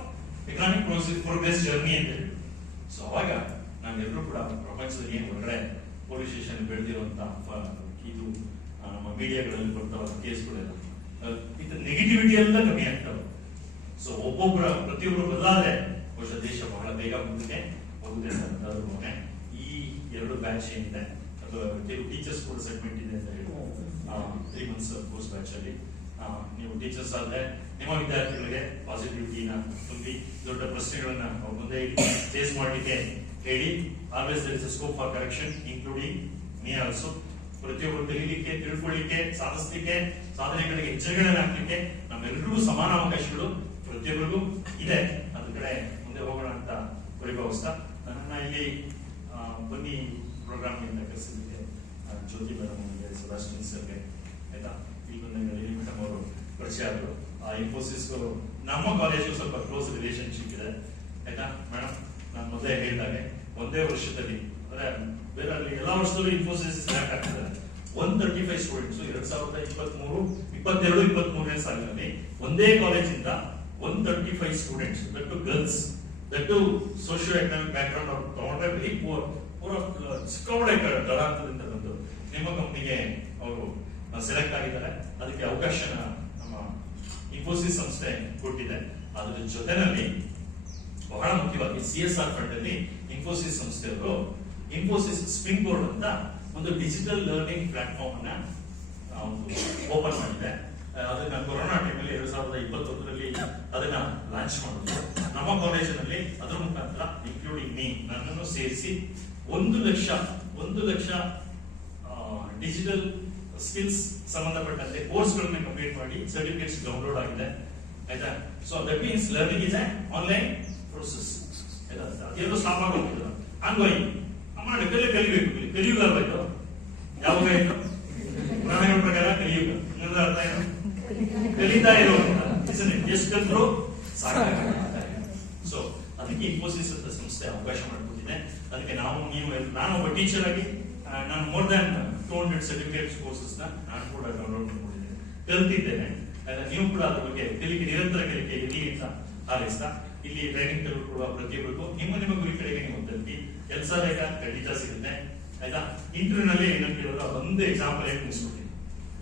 economic progress journey ಅಂತ ಹೇಳಿ. ಸೊ ಅವಾಗ ನಾವೆಲ್ಲರೂ ಕೂಡ ಪ್ರಪಂಚದಲ್ಲಿ ಏನು ಹೊರಗಡೆ ಪೊಲೀಸ್ ಸ್ಟೇಷನ್ ಬೆಳೆದಿರುವಂತ ಇದು ನಮ್ಮ ಮೀಡಿಯಾಗಳಲ್ಲಿ ಬರ್ತಾವ ಕೇಸ್ಗಳೆಲ್ಲ ಇದು ನೆಗೆಟಿವಿಟಿ ಎಲ್ಲ ಕಮ್ಮಿ ಆಗ್ತವೆ. ಸೊ ಪ್ರತಿಯೊಬ್ಬರು ಬದಲಾದ್ರೆ ಬಹುಶಃ ದೇಶ ಬಹಳ ಬೇಗ ಮುಂದೆ ಹೋಗುತ್ತೆ ಅಂತ ಈ 2 ಬ್ಯಾಚ್ ಏನಿದೆ ಅದು ಟೀಚರ್ಸ್ ಕೂಡ ಸೆಗ್ಮೆಂಟ್ ಇದೆ ಅಂತ ಹೇಳಿ 3 months ಕೋರ್ಸ್ ಬ್ಯಾಚ್ ಅಲ್ಲಿ ನೀವು ಟೀಚರ್ಸ್ ಆದ್ರೆ ನಿಮ್ಮ ವಿದ್ಯಾರ್ಥಿಗಳಿಗೆ ಪಾಸಿಟಿವಿಟಿನ ತುಂಬಿ ದೊಡ್ಡ ಪ್ರಶ್ನೆಗಳನ್ನ ಅವ್ರ ಮುಂದೆ ಫೇಸ್ ಮಾಡಲಿಕ್ಕೆ ಹೇಳಿ. Always there is a scope for correction including me also. ಪ್ರತಿಯೊಬ್ಬರು ಕಲೀಲಿಕ್ಕೆ, ತಿಳ್ಕೊಳ್ಳಿಕ್ಕೆ, ಸಾಧಿಸಲಿಕ್ಕೆ, ಸಾಧನೆಗಳಿಗೆ ಹೆಜ್ಜೆಗಳನ್ನ ಹಾಕ್ಲಿಕ್ಕೆ ನಮ್ಮೆಲ್ಲರಿಗೂ ಸಮಾನ ಅವಕಾಶಗಳು ಪ್ರತಿಯೊಬ್ಬರಿಗೂ ಇದೆ. ಅದ್ರ ಕಡೆ ಮುಂದೆ ಹೋಗೋಣ ಅಂತ ಪರಿಭಾವಿಸ್ತಾ ನನ್ನ ಇಲ್ಲಿ ಬನ್ನಿ ಪ್ರೋಗ್ರಾಮ್ ಇಂದ ಕರೆಸಿದ್ದಕ್ಕೆ ಜ್ಯೋತಿ ಮೇಡಮ್ ಅವರಿಗೆ, ಸೆಬಾಸ್ಟಿಯನ್ ಸರ್ಗೆ ಆಯ್ತಾ, ಇಲ್ಲಿ ಬಂದ ಮೇಡಮ್ ಅವರು ಪರಿಚಯ ಆದ್ರು. ಇನ್ಫೋಸಿಸ್ ನಮ್ಮ ಕಾಲೇಜು ಸ್ವಲ್ಪ ಕ್ಲೋಸ್ ರಿಲೇಶನ್ಶಿಪ್ ಇದೆ ಆಯ್ತಾ ಮೇಡಮ್. ನಾನು ಮೊದಲೇ ಹೇಳಿದಾಗೆ ಒಂದೇ ವರ್ಷದಲ್ಲಿ ಅಂದ್ರೆ ಬೇರೆ ಎಲ್ಲ ವರ್ಷದಲ್ಲೂ ಇನ್ಫೋಸಿಸ್ ಸ್ಟಾರ್ಟ್ ಆಗ್ತಿದ್ದಾರೆ. 135 ಸ್ಟೂಡೆಂಟ್ಸ್ 2022-23ನೇ ಸಾಲಿನಲ್ಲಿ ಒಂದೇ ಕಾಲೇಜಿಂದ 135 students, that too girls, that too socio economic background ಅವ್ರು ತಗೊಂಡ್ರೆ ವೆರಿ ಪೂರ್ ಸಿಕ್ಕಾಪಟ್ಟೆ ಗಲಾಟದಿಂದ ಬಂದು ನಿಮ್ಮ ಕಂಪ್ನಿಗೆ ಅವರು ಸೆಲೆಕ್ಟ್ ಆಗಿದ್ದಾರೆ. ಅದಕ್ಕೆ ಅವಕಾಶನ ನಮ್ಮ ಇನ್ಫೋಸಿಸ್ ಸಂಸ್ಥೆ ಕೊಟ್ಟಿದೆ. ಅದ್ರ ಜೊತೆನಲ್ಲಿ ಬಹಳ ಮುಖ್ಯವಾಗಿ CSR ಫಂಡ್ ಅಲ್ಲಿ ಇನ್ಫೋಸಿಸ್ ಸಂಸ್ಥೆಯವರು ಇನ್ಫೋಸಿಸ್ ಸ್ಪ್ರಿಂಗ್ ಬೋರ್ಡ್ ಅಂತ ಒಂದು ಡಿಜಿಟಲ್ ಲರ್ನಿಂಗ್ ಪ್ಲಾಟ್ಫಾರ್ಮ್ ಅನ್ನ ಓಪನ್ ಮಾಡಿದೆ. ಅದನ್ನ ಕೊರೋನಾ ಟೈಮಲ್ಲಿ 2021ರಲ್ಲಿ ಅದನ್ನ ಲಾಂಚ್ ಮಾಡಿದ್ರು. ನಮ್ಮ ಕಾಲೇಜಿನಲ್ಲಿ ಅದರ ಮುಖಾಂತರ ಇನ್ಕ್ಲೂಡಿಂಗ್ ಮೀ ನನ್ನನ್ನು ಸೇರಿಸಿ 1 ಲಕ್ಷ ಡಿಜಿಟಲ್ ಸ್ಕಿಲ್ಸ್ ಸಂಬಂಧಪಟ್ಟಂತೆ ಕೋರ್ಸ್ಗಳನ್ನ ಕಂಪ್ಲೀಟ್ ಮಾಡಿ ಸರ್ಟಿಫಿಕೇಟ್ಸ್ ಡೌನ್ಲೋಡ್ ಆಗಿದೆ ಆಯ್ತಾ. So that means learning is online process ಆಯ್ತಾ. ಅದೇನು ಸ್ಟಾಪ್ ಆಗೋಗ್ತಿಲ್ಲ, ಹಂಗಾಗಿ ಮಾಡಿ ಕಲಿಬೇಕು. ಕಲಿಯುಗ ಅಲ್ವಾಯ್ತು, ಯಾವಾಗ ಆಯ್ತು ಪುರಾಣಗಳ ಪ್ರಕಾರ ಕಲಿಯುಗ ಅನ್ನೋದ್ರ ಅರ್ಥ ಏನು? ಕಲಿತಾ ಇರುವಂತ ಎಷ್ಟು ಕಲಿದ್ರು ಸಾಕಾಗುತ್ತೆ. ಸೊ ಅದಕ್ಕೆ ಇನ್ಫೋಸಿಸ್ ಅಂತ ಸಂಸ್ಥೆ ಅವಕಾಶ ಮಾಡಿಕೊಟ್ಟಿದೆ. ಅದಕ್ಕೆ ನಾನು ಒಬ್ಬ ಟೀಚರ್ ಆಗಿ ನಾನು ಮೋರ್ ದ್ಯಾನ್ 200 ಸರ್ಟಿಫಿಕೇಟ್ಸ್ ಕೋರ್ಸಸ್ ನಾನು ಕೂಡ ಡೌನ್ಲೋಡ್ ಮಾಡಿಕೊಂಡಿದ್ದೇನೆ, ಕಲ್ತಿದ್ದೇನೆ. ನೀವು ಕೂಡ ಅದ್ರ ಬಗ್ಗೆ ನಿರಂತರ ಕಲಿಕೆ ಇರಲಿ ಅಂತ ಹಾರೈಸ್ತಾ ಇಲ್ಲಿ ಟ್ರೈನಿಂಗ್ ತೆಗೆದುಕೊಳ್ಳುವ ಪ್ರತಿಯೊಬ್ಬರಿಗೂ ನಿಮ್ಮ ಗುರಿ ಕಡೆಗೆ ನೀವು ತಲುಪಿ ಕೆಲಸ ಬೇಗ ಖಂಡಿತ ಸಿಗುತ್ತೆ ಆಯ್ತಾ. ಇಂಟರ್ವ್ಯೂ ನಲ್ಲಿ ಏನಂತ ಕೇಳಿದ್ರೆ ಒಂದು ಎಕ್ಸಾಂಪಲ್ ಹೇಳಿ ಮುಗಿಸ್ಬಿಡ್ತೀನಿ.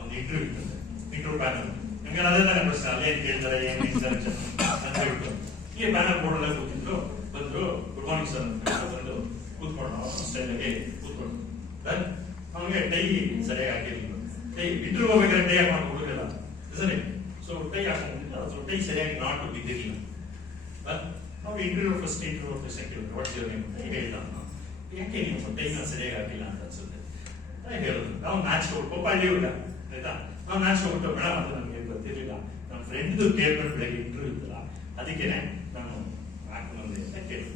ಒಂದು ಇಂಟರ್ವ್ಯೂ ಪ್ಯಾನಲ್ ನಿಮ್ಗೆ ಅದೆಲ್ಲ ಪ್ರಶ್ನೆ ಅಲ್ಲೇ ಕೇಳ್ತಾರೆ ಏನು ಅಂತ ಹೇಳ್ಬಿಟ್ಟು ಈ ಪ್ಯಾನಲ್ ಬೋರ್ಡ್ ಅಲ್ಲೇ ಕೂತಿದ್ರು, ಬಂದ್ರು ಗುಡ್ ಮಾರ್ನಿಂಗ್ ಸರ್ ಅಂತ ಬಂದು ಕೂತ್ಕೊಂಡು ಸ್ಟೈಲಾಗಿ ಕೂತ್ಕೊಂಡು ಅವನಿಗೆ ಟೈ ಸರಿಯಾಗಿ ಹಾಕಿರ್ಲಿಲ್ಲ. ಟೈ ಇಂಟರ್ವ್ಯೂ ಹೋಗ್ಬೇಕಾದ್ರೆ ಟೈ ಹಾಕೊಂಡು ಹುಡುಗಲ್ಲ ಸರಿ. ಸೊ ಟೈ ಹಾಕೊಂಡಿಲ್ಲ, ಸೊ ಟೈ ಸರಿಯಾಗಿ ನಾಟು ಬಿದ್ದಿರಲಿಲ್ಲ. ನಾವು ಫಸ್ಟ್ ಇಂಟರ್ವ್ಯೂ ಕ್ವೆಶ್ಚನ್ ಕೇಳಿದ್ರು, ವಾಟ್ಸ್ ಯುವರ್ ನೇಮ್ ಅಂತ ಹೇಳ್ದ. ಯಾಕೆ ನೀವು ಟೈನ ಸರಿಯಾಗಿ ಹಾಕಿಲ್ಲ ಅಂತ ಅನ್ಸುತ್ತೆ ಹೇಳಿದ್ರು. ನಾವು ನಾಚ್ಕೊಂಡು ಪಾಪ ಇಲ್ಲ ಆಯ್ತಾ. ನಾವು ನಾಚ್ಕೊಂಡು ಮೇಡಮ್ ಅದು ನಮ್ಗೆ ಗೊತ್ತಿರಲಿಲ್ಲ, ನಮ್ಮ ಫ್ರೆಂಡ್ ಕೇಳ್ಕೊಂಡು ಬೆಳಗ್ಗೆ ಇಂಟರ್ವ್ಯೂ ಇತ್ತಲ್ಲ ಅದಕ್ಕೇನೆ ನಾನು ಹಾಕೊಂಡು ಬಂದೆ ಅಂತ ಕೇಳಿದ್ರು.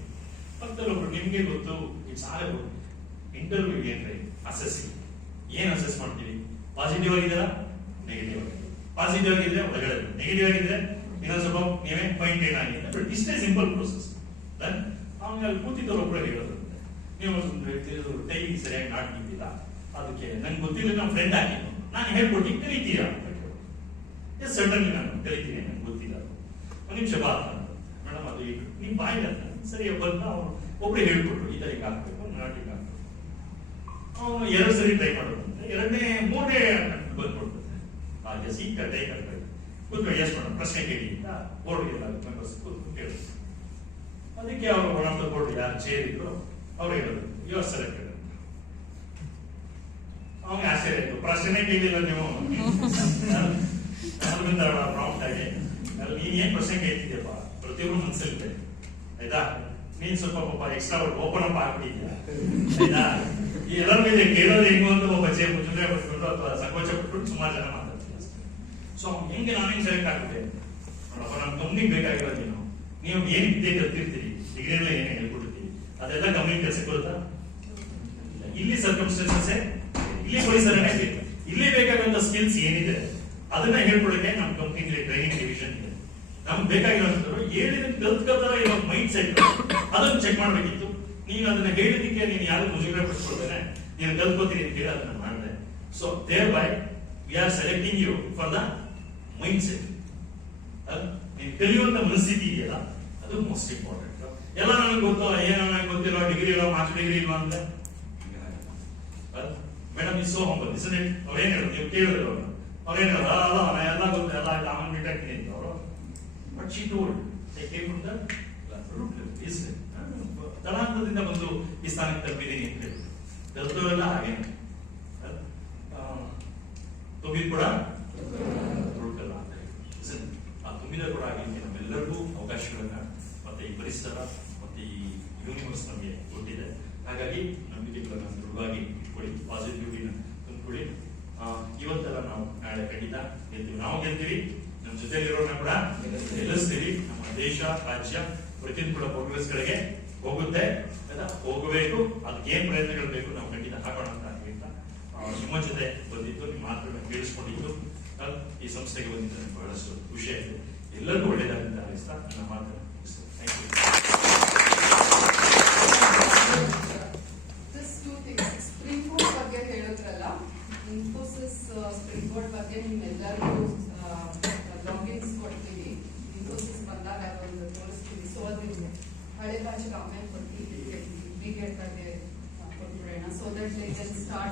ಪಕ್ಕದಲ್ಲಿ ಒಬ್ರು ನಿಮ್ಗೆ ಗೊತ್ತು ಇಟ್ಸ್ ಆಲ್ ಇಂಟರ್ವ್ಯೂ ಏನ್ರಿ ಅಸೆಸಿಂಗ್. ಏನ್ ಅಸೆಸ್ ಮಾಡ್ತೀವಿ? ಪಾಸಿಟಿವ್ ಆಗಿದ್ದೀರಾ, ನೆಗೆಟಿವ್ ಆಗಿದೆ. ಪಾಸಿಟಿವ್ ಆಗಿದ್ರೆ ಒಳಗಡೆ, ನೆಗೆಟಿವ್ ಆಗಿದ್ರೆ ಇನ್ನೊಂದು ಸ್ವಲ್ಪ ನೀವೇ ಪಾಯಿಂಟ್ ಏನಾಗಿದೆ. ಬಟ್ ಇಷ್ಟೇ ಸಿಂಪಲ್ ಪ್ರೋಸೆಸ್. ಅವ್ನಿಗೆ ಅಲ್ಲಿ ಕೂತಿದ್ದವ್ರು ಒಬ್ಬರು ಹೇಳೋದು, ನೀವು ಟೈ ಸರಿಯಾಗಿ ನಾಟ್ ನಿಂತಿಲ್ಲ, ಅದಕ್ಕೆ ನಂಗೆ ಗೊತ್ತಿಲ್ಲ, ನಮ್ಮ ಫ್ರೆಂಡ್ ಹಾಕಿದ್ದು ನಾನು ಹೇಳ್ಕೊಟ್ಟು ಕಲಿತೀರಾ ಅಂತ ಕೇಳೋದು. ಎಸ್ ಸರ್ಟನ್ಲಿ ನಾನು ಕಲಿತೀನಿ, ನಂಗೆ ಗೊತ್ತಿಲ್ಲ. ಒಂದು ನಿಮಿಷ ಬಾ ಅಂತ ಮೇಡಮ್ ಅದು ಈಗ ನಿಮ್ ಬಾಯಿಲ್ಲ ಅಂತ ಸರಿ ಬಂದ ಅವ್ರು ಒಬ್ರು ಹೇಳ್ಕೊಟ್ರು ಈ ತರ ಈಗ ಹಾಕ್ಬೇಕು, ನಾಟಿಗೆ ಹಾಕ್ಬೇಕು. ಅವನು 2 ಸರಿ ಟ್ರೈ ಮಾಡೋದು ಅಂತ 2ನೇ 3ನೇ ಬಂದ್ಬಿಡ್ತದೆ. ಹಾಗೆ ಸೀಕ ಟೈ ಹಾಕ್ಬೇಕು. ಕೂತ್ಕೊಂಡು ಎಸ್ ಮೇಡಮ್ ಪ್ರಶ್ನೆ ಕೇಳಿ ಅಂತ ಬೋರ್ಡ್ ಮೆಂಬರ್ಸ್ ಕೂತ್ಕೊಂಡು ಕೇಳಿದ್ರು. ಅದಕ್ಕೆ ಅವರು ಒನ್ ಆಫ್ ದ ಬೋರ್ಡ್ ಯಾರು ಚೇರ್ ಇದ್ರು ಅವ್ರು ಹೇಳೋದು ಯು ಆರ್ ಸೆಲೆಕ್ಟೆಡ್ ಅಂತ. ಅವನಿಗೆ ಆಶ್ಚರ್ಯ ಆಯ್ತು, ಪ್ರಶ್ನೆ ಕೇಳಿಲ್ಲ ನೀವು ಅದರಿಂದ ಪ್ರಾಂಪ್ಟ್ ಆಗಿ ನೀನ್ ಏನ್ ಪ್ರಶ್ನೆ ಕೇಳ್ತಿದ್ಯಪ್ಪ ಪ್ರತಿಯೊಬ್ಬರು ಮನ್ಸಲ್ಲಿದೆ ಆಯ್ತಾ. ನೀನ್ ಸ್ವಲ್ಪ ಪಾಪ ಎಕ್ಸ್ಟ್ರಾ ಓಪನ್ ಅಪ್ ಆಗ್ಬಿಟ್ಟಿದ್ಯಾ ಆಯ್ತಾ. ಈ ಎಲ್ಲರ ಮೇಲೆ ಕೇಳೋದು ಹೆಂಗು ಅಂತ ಒಬ್ಬ ಚೇರ್ ಮುಂಚೆ ಬಿಟ್ಬಿಟ್ಟು ಅಥವಾ ಸಂಕೋಚ ಬಿಟ್ಬಿಟ್ಟು ಸುಮಾರು ಜನ ಮಾತಾಡ್ತೀವಿ. ಸೊ ಹೆಂಗೆ ನಾನೇನ್ ಸೆಲೆಕ್ಟ್ ಆಗ್ಬಿಟ್ಟೆ ನೋಡಪ್ಪ, ನಮ್ ಕಂಪ್ನಿಗೆ ಬೇಕಾಗಿರೋದು ನೀವು ಏನ್ ವಿದ್ಯೆ ಕಲ್ತಿರ್ತೀರಿ, ಡಿಗ್ರಿಲ್ಲ ಏನೇ ಹೇಳ್ಕೊಡ್ತೀವಿ ಅದೆಲ್ಲ ಕಂಪ್ನಿ ಕೆಲಸಕ್ಕೆ ಬರುತ್ತಾ? ಇಲ್ಲಿ ಸರ್ಕಮ್ಸ್ಟೆನ್ಸಸ್ ಇಲ್ಲಿ ಪರಿಸರನೇ ಬೇಕು. ಇಲ್ಲಿ ಬೇಕಾಗುವಂತ ಸ್ಕಿಲ್ಸ್ ಏನಿದೆ ಅದನ್ನ ಹೇಳ್ಕೊಡಕ್ಕೆ ನಮ್ಮ ಕಂಪ್ನಿಲಿ ಟ್ರೈನಿಂಗ್ ಡಿವಿಷನ್ ಇದೆ. ನಮ್ಗೆ ಬೇಕಾಗಿರೋಂಥವ್ರು ಹೇಳಿದ ಕಲ್ತ್ಕೊಳ್ತಾರ ಇರೋ ಮೈಂಡ್ ಸೆಟ್ ಅದನ್ನ ಚೆಕ್ ಮಾಡ್ಬೇಕಿತ್ತು. ನೀನು ಅದನ್ನ ಹೇಳಿದಕ್ಕೆ ನೀನು ಯಾರು ಮುಜುಗರ ಪಡಿಸ್ಕೊಳ್ತೇನೆ, ನೀನು ಕಲ್ತ್ಕೋತೀನಿ ಅಂತ ಹೇಳಿ ಅದನ್ನ ಮಾಡಿದೆ. So thereby we are selecting you for the mind set. ನೀನು ಕಲಿಯುವಂತ ಮನಸ್ಥಿತಿ ಇದೆಯಲ್ಲ ಅದು ಮೋಸ್ಟ್ ಇಂಪಾರ್ಟೆಂಟ್. ಎಲ್ಲ ನನಗೆ ಗೊತ್ತು, ಏನೋ ನನಗೆ ಗೊತ್ತಿರೋ, ಡಿಗ್ರಿ ಇರೋ, ಮಾಸ್ಟರ್ ಡಿಗ್ರಿ ಇಲ್ವಾ ಅಂದ್ರೆ madam is so humble is it. ಅವ್ರೇನ್ ಹೇಳೋದು ನೀವು ಕೇಳಿದ್ರು ಅವ್ರೇನ್ ಹೇಳೋದು ಅಲ್ಲ ಎಲ್ಲ ಗೊತ್ತು ಎಲ್ಲ ಆಮೇಲೆ ಮೀಟ್ ಆಗ್ತೀನಿ ಅಂತ ಅವರು. But she told they came from the root is ತಳಹಂತದಿಂದ ಬಂದು ಈ ಸ್ಥಾನಕ್ಕೆ ತಲುಪಿದ್ದೀನಿ ಅಂತ ಹೇಳಿ ಕಲ್ತವರೆಲ್ಲ ಹಾಗೇನೆ ತುಂಬಿದ್ ಕೂಡ ರೂಟಲ್ಲ ಅಂತ ಹೇಳಿ ಆ ತುಂಬಿದ ಕೂಡ ಆಗಲಿಕ್ಕೆ ನಮ್ಮೆಲ್ಲರಿಗೂ ಅವಕಾಶಗಳನ್ನ ಮತ್ತೆ ಈ ಪರಿಸರ ಮತ್ತೆ ಈ ಯೂನಿವರ್ಸ್ ನಮಗೆ ಕೊಟ್ಟಿದೆ. ಹಾಗಾಗಿ ನಂಬಿಕೆಗಳನ್ನ ದೃಢವಾಗಿ ಇಟ್ಕೊಳ್ಳಿ, ಪಾಸಿಟಿವಿಟಿನ ತಂದ್ಕೊಳ್ಳಿ. ಇವತ್ತೆಲ್ಲ ನಾವು ನಾಳೆ ಖಂಡಿತ ಗೆಲ್ತೀವಿ. ನಾವು ಗೆಲ್ತೀವಿ, ನಮ್ಮ ಜೊತೆಲಿರೋನ ಕೂಡ ಗೆಲ್ಲಿಸ್ತೀವಿ. ನಮ್ಮ ದೇಶ ರಾಜ್ಯ ಪ್ರತಿಯೊಂದು ಕೂಡ ಪ್ರೋಗ್ರೆಸ್ ಗಳಿಗೆ ಹೋಗುತ್ತೆ, ಹೋಗಬೇಕು. ಅದಕ್ಕೆ ಏನ್ ಪ್ರಯತ್ನಗಳು ಬೇಕು ನಾವು ಖಂಡಿತ ಹಾಕೋಣ ಅಂತ ಹೇಳ್ತಾ ನಿಮ್ಮ ಜೊತೆ ಬಂದಿದ್ದು, ನಿಮ್ಮ ಮಾತುಗಳನ್ನ ಕೇಳಿಸ್ಕೊಂಡಿದ್ದು ಈ ಸಂಸ್ಥೆಗೆ ಬಂದಿದ್ದಾರೆ. ಬಹಳಷ್ಟು ಖುಷಿ ಆಯಿತು. ಎಲ್ಲರಿಗೂ ಒಳ್ಳೆಯದಾಗಂತ ಹಾರೈಸ್ತಾ ನನ್ನ ಮಾತನ್ನು ಮುಗಿಸ್ತೇನೆ. Thank you. Just two things. Springboard ಬಗ್ಗೆ ಹೇಳಿದ್ರಲ್ಲ, ಇನ್ಫೋಸಿಸ್ ಸ್ಪ್ರಿಂಗ್ ಬೋರ್ಡ್ ಬಗ್ಗೆ ನಿಮ್ಮೆಲ್ಲರಿಗೂ ಲಾಗಿನ್ಸ್ ಕೊಡ್ತೀವಿ. ಇನ್ಫೋಸಿಸ್ ಬಂದಾಗ ಅದೊಂದು ತೋರಿಸ್ತೀವಿ. ಸೊ ಅದನ್ನ ಹಳೆ ಭಾಷೆಗೆ ಆಮೇಲೆ ಕೊಡ್ತೀವಿ, ಕೊಟ್ಬಿಡೋಣ. So that they can start